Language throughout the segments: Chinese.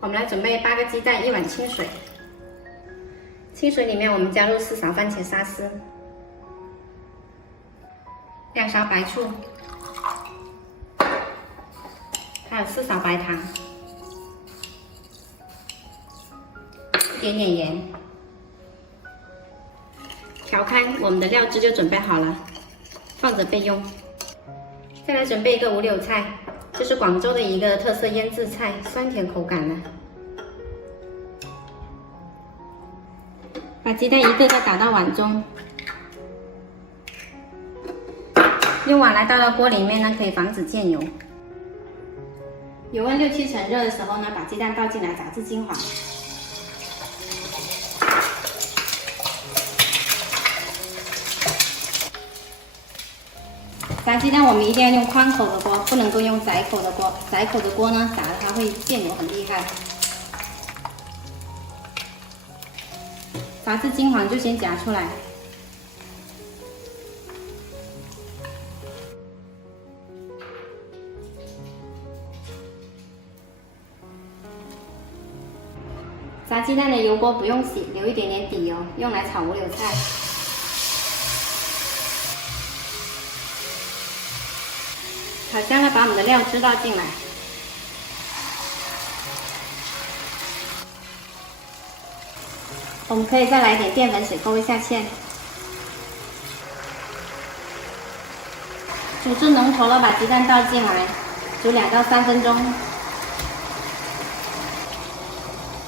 我们来准备8个鸡蛋，1碗清水。清水里面我们加入4勺番茄沙司，2勺白醋，还有4勺白糖，一点点盐。调开，我们的料汁就准备好了，放着备用。再来准备一个五柳菜，这是广州的一个特色腌制菜，酸甜口感的。把鸡蛋一个个打到碗中，用碗来倒到锅里面呢，可以防止溅油。油温6、7成热的时候呢，把鸡蛋倒进来，炸至金黄。炸鸡蛋我们一定要用宽口的锅，不能够用窄口的锅。窄口的锅呢，炸了它会溅油很厉害。炸至金黄就先夹出来。炸鸡蛋的油锅不用洗，留一点点底油，用来炒五柳菜。炒香了，把我们的料汁倒进来。我们可以再来点淀粉水勾一下芡。煮至浓稠了，把鸡蛋倒进来，煮2到3分钟。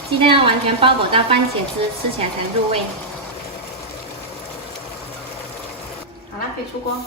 鸡蛋要完全包裹到番茄汁，吃起来才入味。好了，可以出锅。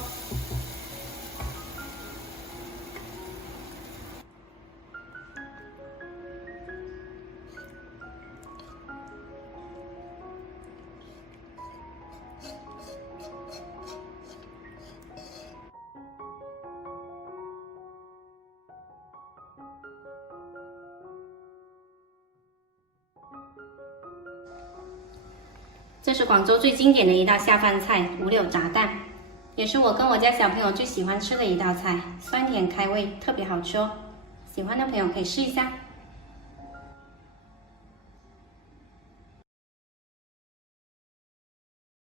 这是广州最经典的一道下饭菜——五柳炸蛋，也是我跟我家小朋友最喜欢吃的一道菜，酸甜开胃，特别好吃哦。喜欢的朋友可以试一下。